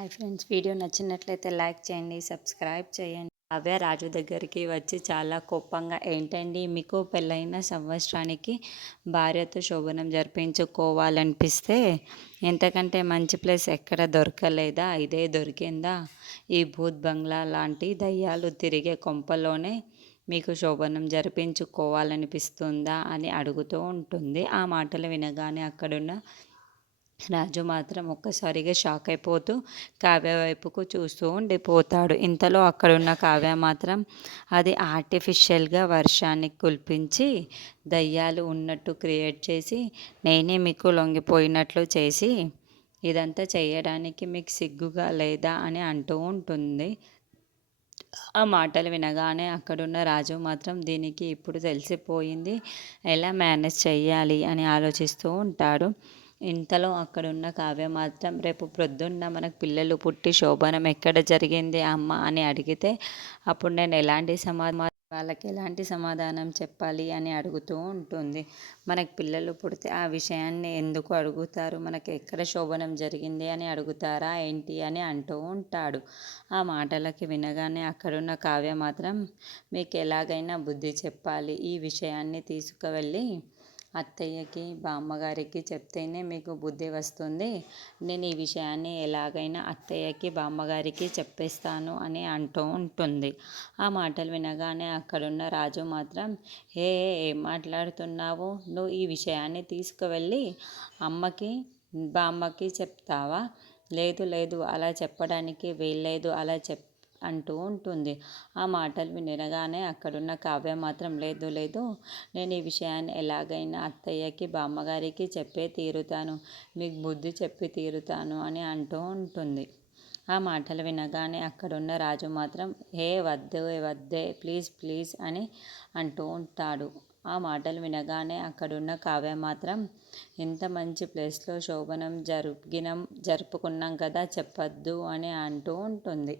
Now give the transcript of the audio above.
Hi friends, video నచ్చినట్లయితే like చేయండి, subscribe చేయండి. కావ్య రాజు దగ్గరికి వచ్చి చాలా కోపంగా, ఏంటండి మీకు పెళ్ళైన సంవత్సరానికి భార్యతో శోభనం జరిపించుకోవాలనిపిస్తే ఎంతకంటే మంచి ప్లేస్ ఎక్కడ దొరకలేదా? ఇదే దొరికిందా? ఈ భూత్ బంగ్లా లాంటి దయ్యాలు తిరిగే కొంపలోనే మీకు శోభనం జరిపించుకోవాలనిపిస్తుందా అని అడుగుతూ ఉంటుంది. ఆ మాటలు వినగానే అక్కడున్న రాజు మాత్రం ఒక్కసారిగా షాక్ అయిపోతూ కావ్య వైపుకు చూస్తూ ఉండిపోతాడు. ఇంతలో అక్కడున్న కావ్య మాత్రం అది ఆర్టిఫిషియల్గా వర్షాన్ని కుల్పించి దయ్యాలు ఉన్నట్టు క్రియేట్ చేసి, నేనే మీకు లొంగిపోయినట్లు చేసి ఇదంతా చేయడానికి మీకు సిగ్గుగా లేదా అని అంటూ ఉంటుంది. ఆ మాటలు వినగానే అక్కడున్న రాజు మాత్రం దీనికి ఇప్పుడు తెలిసిపోయింది, ఎలా మేనేజ్ చెయ్యాలి అని ఆలోచిస్తూ ఉంటాడు. ఇంతలో అక్కడున్న కావ్య మాత్రం, రేపు ప్రొద్దున్న మనకు పిల్లలు పుట్టి శోభనం ఎక్కడ జరిగింది అమ్మ అని అడిగితే అప్పుడు నేను వాళ్ళకి ఎలాంటి సమాధానం చెప్పాలి అని అడుగుతూ ఉంటుంది. మనకు పిల్లలు పుడితే ఆ విషయాన్ని ఎందుకు అడుగుతారు, మనకు ఎక్కడ శోభనం జరిగింది అని అడుగుతారా ఏంటి అని అంటూ ఉంటాడు. ఆ మాటలకి వినగానే అక్కడున్న కావ్య మాత్రం, మీకు ఎలాగైనా బుద్ధి చెప్పాలి, ఈ విషయాన్ని తీసుకువెళ్ళి అత్తయ్యకి బామ్మగారికి చెప్తేనే మీకు బుద్ధి వస్తుంది, నేను ఈ విషయాన్ని ఎలాగైనా అత్తయ్యకి బామ్మగారికి చెప్పేస్తాను అని అంటూ ఉంటుంది. ఆ మాటలు వినగానే అక్కడున్న రాజు మాత్రం, ఏం మాట్లాడుతున్నావు, నువ్వు ఈ విషయాన్ని తీసుకువెళ్ళి అమ్మకి బామ్మకి చెప్తావా? లేదు లేదు, అలా చెప్పడానికి వీల్లేదు, అలా అంటూ ఉంటుంది. ఆ మాటలు వినగానే అక్కడున్న కావ్య మాత్రం, లేదు లేదు, నేను ఈ విషయాన్ని ఎలాగైనా అత్తయ్యకి బామ్మగారికి చెప్పే తీరుతాను, మీకు బుద్ధి చెప్పి తీరుతాను అని అంటూ ఉంటుంది. ఆ మాటలు వినగానే అక్కడున్న రాజు మాత్రం, వద్దే ప్లీజ్ ప్లీజ్ అని అంటూ ఉంటాడు. ఆ మాటలు వినగానే అక్కడున్న కావ్య మాత్రం, ఇంత మంచి ప్లేస్లో శోభనం జరుపుకున్నాం కదా, చెప్పొద్దు అని అంటూ ఉంటుంది.